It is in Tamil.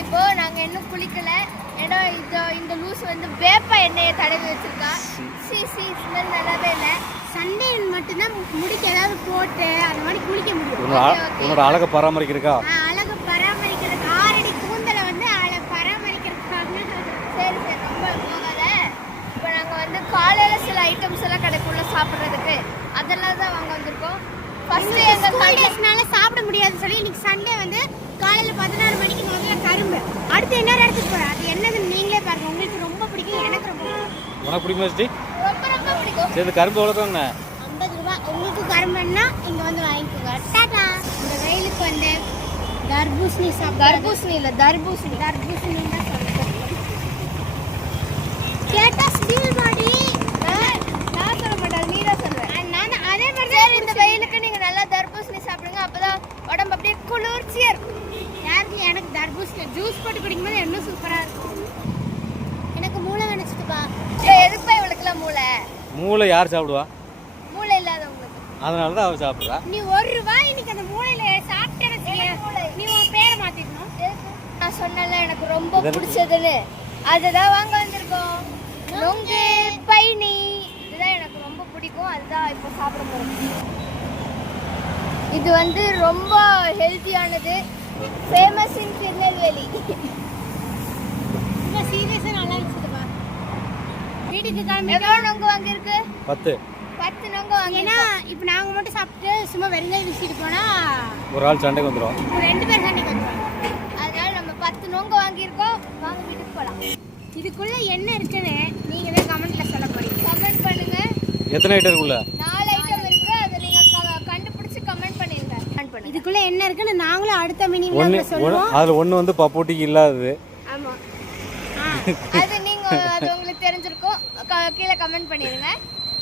இப்போ நாங்க இன்னும் குளிக்கல. ஏன்னா இந்த லூஸ் வந்து வேப்ப எண்ணெயை தடவி வச்சிருக்கா. ஸ்மெல் நல்லாவே இல்லை. சண்டே மட்டும்தான் முடிக்க ஏதாவது போட்டு அந்த மாதிரி குளிக்க முடியும். உன்னோட அழகை பராமரிக்கிறக்கா? அழகை பராமரிக்கிறதுக்கு 6 அடி கூந்தலை வந்து பராமரிக்கிறதுக்காக. சரி சரி, ரொம்ப போகாத. இப்போ நாங்கள் வந்து காலையில் சில ஐட்டம்ஸ் எல்லாம் கடைக்குள்ள சாப்பிட்றதுக்கு அதெல்லாம் தான் வாங்க வந்திருக்கோம். ஃபர்ஸ்ட் எங்கள் காலேஜ்னால சாப்பிட முடியாதுன்னு சொல்லி இன்னைக்கு சண்டே வந்து காலையில் 16 மணிக்கு முதல்ல கரும்பு. அடுத்து என்ன இடத்துக்கு போகிறோம், அது என்னதுன்னு நீங்களே பாருங்க. உங்களுக்கு ரொம்ப பிடிக்கும், எனக்கு ரொம்ப பிடிக்கும். உனக்கு பிடிக்குமா ஸ்ரீ? ரொம்ப ரொம்ப பிடிக்கும். சரி, கரும்பு எவ்வளோங்க? 50 ரூபாய். உங்களுக்கு கரும்புன்னா இங்கே வந்து வாங்கிக்கோங்க. டாடா. இந்த வெயிலுக்கு வந்து தர்பூசணி தர்பூசணி இல்லை தர்பூசணி தான் சொல்லுங்கள். கேட்டா ஸ்டீல் பாடி. நான் சொல்ல மாட்டேன், நீ தான் சொல்கிறேன். நான் அதே மாதிரி தான். இந்த வெயிலுக்கு நீங்கள் நல்லா தர்பூசணி சாப்பிடுங்க, அப்போதான் உடம்பு அப்படியே குளிர்ச்சியாக இருக்கும். யாருக்கு? எனக்கு தர்பூசணி ஜூஸ் போட்டு குடிக்கும்போது இன்னும் சூப்பராக இருக்கும். எனக்கு மூளை நினச்சிட்டுப்பா. எதுக்குப்பா இவளுக்குலாம் மூளை யார் சாப்பிடுவா? மூளை இல்லாதவங்களுக்கு. அதனால தான் அவள் சாப்பிட்றா. நீ 1 ரூபாய் இன்னைக்கு அந்த மூளையில சாப்பிட்டேன்னு நீ உன் பேரை மாற்றிக்கணும். நான் சொன்னல எனக்கு ரொம்ப பிடிச்சதுன்னு, அதுதான் வாங்க வந்திருக்கோம். நொங்கு பைனி இதுதான் எனக்கு ரொம்ப பிடிக்கும். அதுதான் இப்போ சாப்பிட போகிறோம். இது வந்து ரொம்ப ஹெல்த்தியானது, ஃபேமஸ் இன் திருநெல்வேலி. ரொம்ப சீரியஸாக நல்லா இருந்துச்சுப்பா. வீட்டுக்கு கிளம்பி எவ்வளோ நொங்கு வாங்கியிருக்கு? 10 நொங்கு வாங்கி. ஏன்னா இப்போ நாங்கள் மட்டும் சாப்பிட்டு சும்மா வெங்காயம் வீசிட்டு போனால் ஒரு ஆள் சண்டைக்கு வந்துடும், 2 பேர் சண்டைக்கு வந்துடும். அதனால நம்ம 10 நொங்கு வாங்கியிருக்கோம். வாங்க வீட்டுக்கு போகலாம். இதுக்குள்ள என்ன இருக்குன்னு நீங்கள் தான் கமெண்ட்ல சொல்ல போறீங்க. கமெண்ட் பண்ணுங்க. எத்தனை ஐட்டம் இருக்குல்ல? 4 ஐட்டம் இருக்கு. அதை நீங்க கண்டுபிடிச்சு கமெண்ட் பண்ணிருங்க. இதுக்குள்ள என்ன இருக்குன்னு நாங்களும் அடுத்த மினி வீடியோல சொல்லுவோம். அதுல ஒன்னு வந்து பப்போட்டிக்கு இல்லாதது. ஆமா. அது நீங்க அது உங்களுக்கு தெரிஞ்சிருக்கும். கீழே கமெண்ட் பண்ணிருங்க.